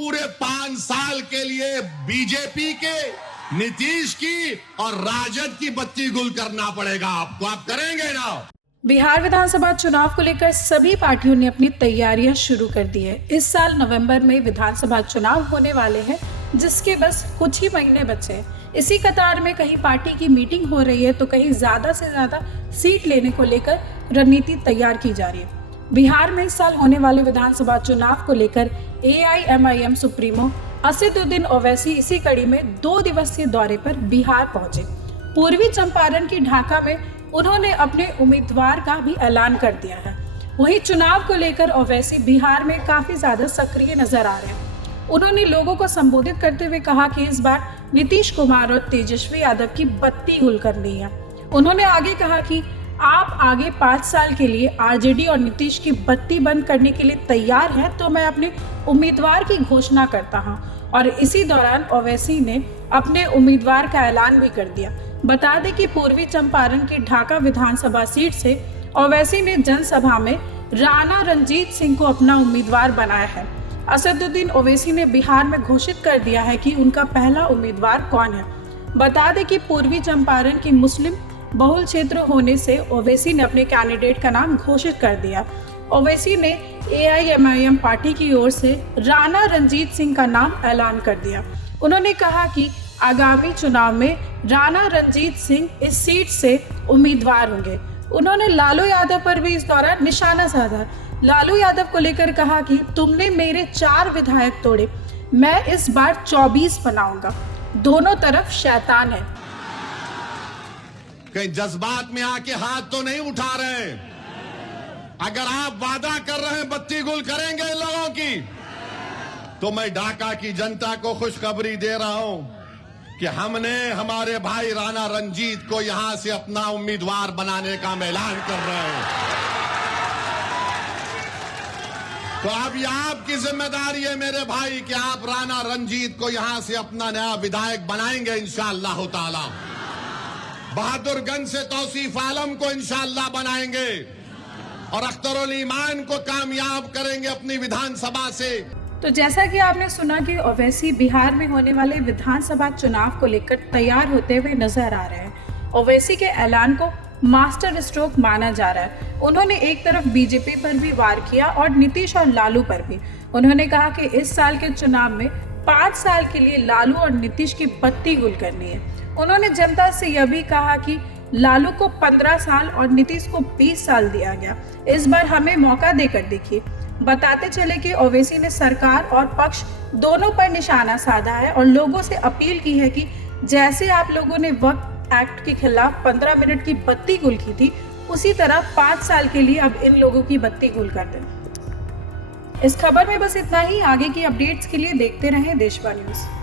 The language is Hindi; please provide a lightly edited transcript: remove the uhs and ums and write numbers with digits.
पूरे 5 साल के लिए बीजेपी के, नीतीश की और राजद की बत्ती गुल करना पड़ेगा आपको। आप करेंगे ना? बिहार विधानसभा चुनाव को लेकर सभी पार्टियों ने अपनी तैयारियां शुरू कर दी है। इस साल नवंबर में विधानसभा चुनाव होने वाले हैं, जिसके बस कुछ ही महीने बचे हैं। इसी कतार में कहीं पार्टी की मीटिंग हो रही है तो कहीं ज्यादा से ज्यादा सीट लेने को लेकर रणनीति तैयार की जा रही है। बिहार में इस साल होने वाले विधानसभा चुनाव को लेकर AIMIM सुप्रीमो असदुद्दीन ओवैसी इसी कड़ी में 2 दिवसीय दौरे पर बिहार पहुंचे। पूर्वी चंपारण की ढाका में उन्होंने अपने उम्मीदवार का भी ऐलान कर दिया है। वहीं चुनाव को लेकर ओवैसी बिहार में काफी ज्यादा सक्रिय नजर आ रहे हैं। उन्होंने लोगों को संबोधित करते हुए कहा कि इस बार नीतीश कुमार और तेजस्वी यादव की बत्ती गुल करनी है। उन्होंने आगे कहा कि आप आगे 5 साल के लिए RJD और नीतीश की बत्ती बंद करने के लिए तैयार हैं तो मैं अपने उम्मीदवार की घोषणा करता हूं। और इसी दौरान ओवैसी ने अपने उम्मीदवार का ऐलान भी कर दिया। बता दें कि पूर्वी चंपारण की ढाका विधानसभा सीट से ओवैसी ने जनसभा में राणा रणजीत सिंह को अपना उम्मीदवार बनाया है। असदुद्दीन ओवैसी ने बिहार में घोषित कर दिया है कि उनका पहला उम्मीदवार कौन है। बता दें कि पूर्वी चंपारण की मुस्लिम बहुल क्षेत्र होने से ओवैसी ने अपने कैंडिडेट का नाम घोषित कर दिया। ओवैसी ने AIMIM पार्टी की ओर से राणा रणजीत सिंह का नाम ऐलान कर दिया। उन्होंने कहा कि आगामी चुनाव में राणा रणजीत सिंह इस सीट से उम्मीदवार होंगे। उन्होंने लालू यादव पर भी इस दौरान निशाना साधा। लालू यादव को लेकर कहा कि तुमने मेरे 4 विधायक तोड़े, मैं इस बार 24 बनाऊंगा। दोनों तरफ शैतान है। कहीं जज्बात में आके हाथ तो नहीं उठा रहे। अगर आप वादा कर रहे हैं बत्ती गुल करेंगे इन लोगों की, तो मैं ढाका की जनता को खुशखबरी दे रहा हूं कि हमने हमारे भाई राणा रंजीत को यहां से अपना उम्मीदवार बनाने का हम ऐलान कर रहे हैं। तो अब ये आपकी जिम्मेदारी है मेरे भाई कि आप राणा रंजीत को यहां से अपना नया विधायक बनाएंगे इंशाअल्लाह ताला। बहादुरगंज से तौसीफ आलम को इंशाअल्लाह बनाएंगे और अख्तरुल ईमान को कामयाब करेंगे अपनी विधानसभा से। तो जैसा कि आपने सुना कि ओवैसी बिहार में होने वाले विधानसभा चुनाव को लेकर तैयार होते हुए नजर आ रहे हैं। ओवैसी के ऐलान को मास्टर स्ट्रोक माना जा रहा है। उन्होंने एक तरफ बीजेपी पर भी वार किया और नीतीश और लालू पर भी। उन्होंने कहा कि इस साल के चुनाव में 5 साल के लिए लालू और नीतीश की बत्ती गुल करनी है। उन्होंने जनता से यह भी कहा कि लालू को 15 साल और नीतीश को 20 साल दिया गया, इस बार हमें मौका देकर देखिए। बताते चले कि ओवैसी ने सरकार और पक्ष दोनों पर निशाना साधा है और लोगों से अपील की है कि जैसे आप लोगों ने वक्फ एक्ट के खिलाफ 15 मिनट की बत्ती गुल की थी, उसी तरह 5 साल के लिए अब इन लोगों की बत्ती गुल कर दें। इस खबर में बस इतना ही। आगे की अपडेट्स के लिए देखते रहें देशवा न्यूज़।